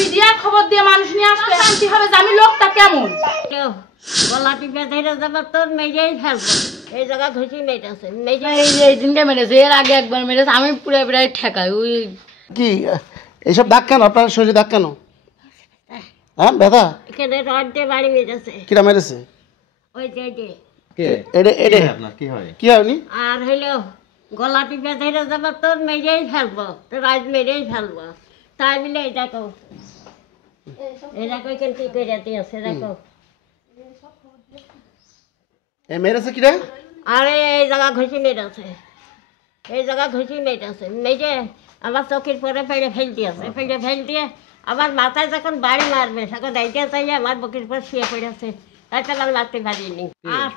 মিডিয়ার খবর দিয়ে মানুষ নিয়ে আসবে শান্তি হবে যে আমি লোকটা কেমন গলা টিপে ধরে যাবে তোর মেয়েই ফেলবো এই জায়গা ঘুষি মেয়েটাছে এই দিনকে মেরেছে এর আগে একবার মেরেছে আমি পুরো প্রায় ঠেকাই ওই কি এইসব দাগ কেন আপনার শরীরে দাগ কেন হ্যাঁ ব্যথা এখানে রড দিয়ে বাড়ি মেরেছে কিরা মেরেছে ওই যে কে এটা আপনার কি হয় কি হয়নি আর হইলো গলা টিপে ধরে যাবে তোর মেয়েই ফেলবো তোর আজ মেরেই ফেলবো তাই বলে এটা কো এখানে কি করে দিয়েছে দেখো এ মেরেছে কিরা আরে এই জায়গা ঘুষি মেরেছে এই জায়গা ঘুষি মেরেছে মেরে আমার চোখের পরে ফেলে ফেল দিয়ে আবার মাথায় যখন বাড়ি মারবে তখন এইটা চাই আমার বুকের পর শুয়ে পড়েছে তাই তো আমি মারতে পারিনি আর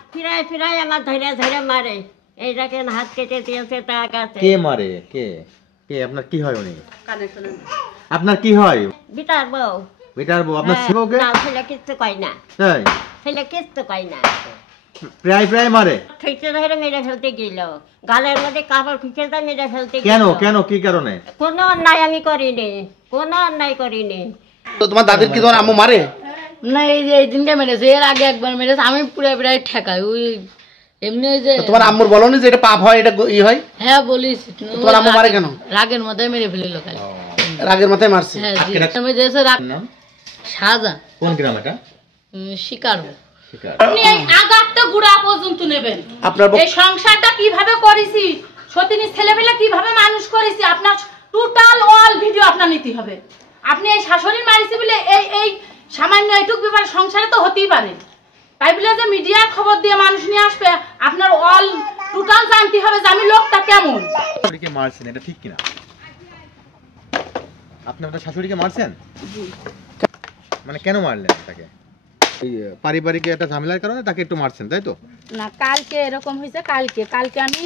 ফিরাই আমার ধরে মারে এইটাকে হাত কেটে দিয়েছে তা গাছে কে মারে কে কে আপনার কি হয় উনি আপনার কি হয় বিটার বউ আপনার ছেলেকে না ছেলে কিচ্ছু কয় না তাই ছেলে কিচ্ছু কয় না প্রায় মারে ঠিকছে ধরে মেরে ফেলতে গেল গালের মধ্যে কাপড় খুঁজে মেরে ফেলতে কেন কি কারণে কোনো অন্যায় আমি করিনি তো তোমার দাদির কি তোমার আম্মু মারে না এই যে এই দিনকে মেরেছে এর আগে একবার মেরেছে আমি পুরো প্রায় ঠেকাই ওই এমনি ওই যে তোমার আম্মুর বলনি যে এটা পাপ হয় এটা ই হয় হ্যাঁ বলিস তোমার আম্মু মারে কেন রাগের মাথায় মেরে ফেলিল খালি রাগের মাথায় মারছে হ্যাঁ শাহজাহান কোন গ্রাম এটা শিকার আপনি এই আগারটা গুড়া পর্যন্ত নেবেন এই সংসারটা কিভাবে করেছি সতীনী ছেলেবেলা কিভাবে মানুষ করেছি আপনার টোটাল অল ভিডিও আপনার নিতে হবে আপনি এই শাশুড়ির মারিছি বলে এই সামান্য এইটুকু ব্যাপার সংসারে তো হতেই পারে তাই বলে যে মিডিয়ার খবর দিয়ে মানুষ নিয়ে আসবে আপনার অল টোটাল জানতে হবে যে আমি লোকটা কেমন শাশুড়িকে মারছেন এটা ঠিক কিনা আপনি আপনার শাশুড়িকে মারছেন মানে কেন মারলেন তাকে পারিবারিক একটা ঝামেলার কারণে তাকে একটু মারছেন তাই তো না কালকে এরকম হয়েছে কালকে আমি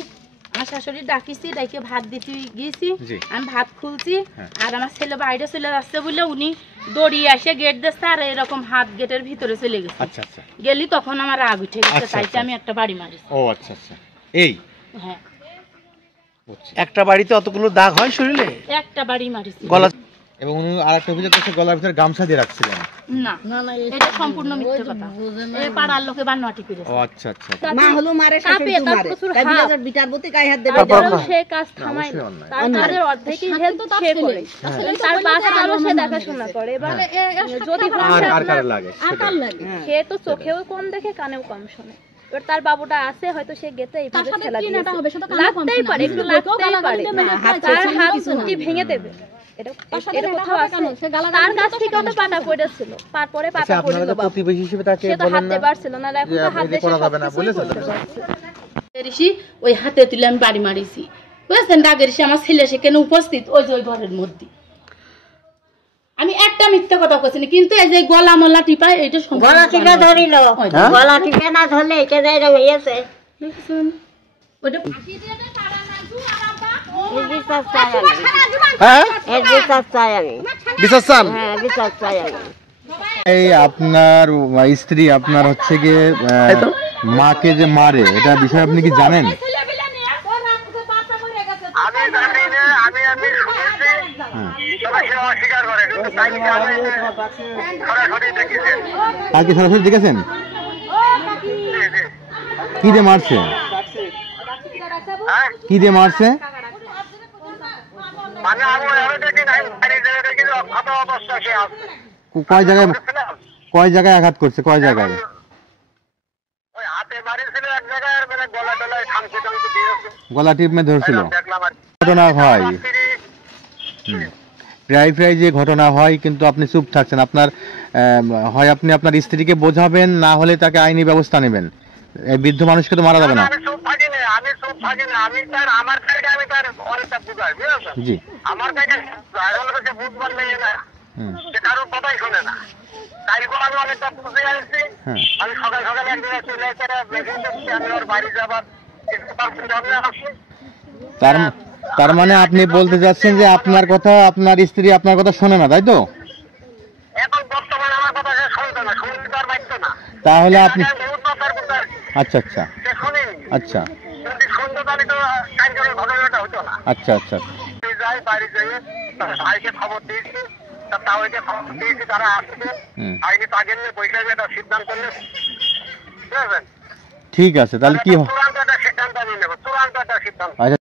আমার শাশুড়ি ডাকিছি ডাকে ভাত দিতে গিয়েছি আমি ভাত খুলছি আর আমার ছেলে বাইরে চলে যাচ্ছে বলে উনি দড়িয়ে এসে গেট দিচ্ছে আর এরকম হাত গেটের ভিতরে চলে গেছে আচ্ছা গেলি তখন আমার রাগ উঠে গেছে তাইতে আমি একটা বাড়ি মারিছি ও আচ্ছা এই হ্যাঁ একটা বাড়িতে অতগুলো দাগ হয় শরীরে একটা বাড়ি মারিছি গলা এবং উনি আরেকটা অভিযোগ করছে গলার ভিতরে গামছা দিয়ে রাখছিলেন না এটা সম্পূর্ণ মিথ্যে কথা এই পাড়ার লোকে বানোয়াটি করেছে ও আচ্ছা মা হলো মারে শাশুড়ি মারে তাই বলে বিটার বতি গায়ে হাত দেবে সে কাজ থামায় তার কাজের অর্ধেকই হেল্প সে করে তার বাসা আরো সে দেখাশোনা করে এবার যদি আর কার লাগে সে তো চোখেও কম দেখে কানেও কম শোনে এবার তার বাবুটা আছে হয়তো সে গেতে এইভাবে খেলা দিয়ে লাগতেই পারে একটু লাগতেই পারে তার হাত কি ভেঙে দেবে এটা কোথাও আছে তার কাছ থেকে তো পাটা পড়েছিল তারপরে পাটা পড়লো প্রতিবেশী হিসেবে তাকে সে তো হাত দিতে পারছিল না এখন তো হাত দিয়ে করা যাবে না বলেছে ঋষি ওই হাতে তুলে আমি বাড়ি মারিছি বুঝছেন রাগের ঋষি আমার ছেলে সেখানে উপস্থিত ওই যে ওই ঘরের মধ্যে আমি একটা মিথ্যা কথা বলছি কিন্তু এই যে গলা মলা টিপা এটা গলা টিপে ধরিল গলা টিপে না ধরলে এটা যাই হয়েছে দেখছেন ওটা এই আপনার স্ত্রী আপনার হচ্ছে গিয়ে মাকে যে মারে এটা বিষয়ে আপনি কি জানেন কালকে সরাসরি দেখেছেন কি দিয়ে মারছে কয় জায়গায় আঘাত করছে কয় জায়গায় গলা টিপ মে ধরছিল ঘটনা হয় প্রায় যে ঘটনা হয় কিন্তু আপনি চুপ থাকছেন আপনার হয় আপনি আপনার স্ত্রীকে বোঝাবেন না হলে তাকে আইনি ব্যবস্থা নেবেন এই বৃদ্ধ মানুষকে তো মারা যাবে না জি তার মানে আপনি বলতে যাচ্ছেন যে আপনার কথা আপনার স্ত্রী আপনার কথা শোনে না তাই তো তাহলে আপনি আচ্ছা আচ্ছা আচ্ছা আচ্ছা আচ্ছা তাও এটা খবর দিয়েছি, তারা আসছে আইনি তাকে নিয়ে বৈঠকে একটা সিদ্ধান্ত নিয়ে, বুঝলেন? ঠিক আছে, তাহলে কি চূড়ান্ত একটা সিদ্ধান্ত নিয়ে নেবো, চূড়ান্ত একটা সিদ্ধান্ত। আচ্ছা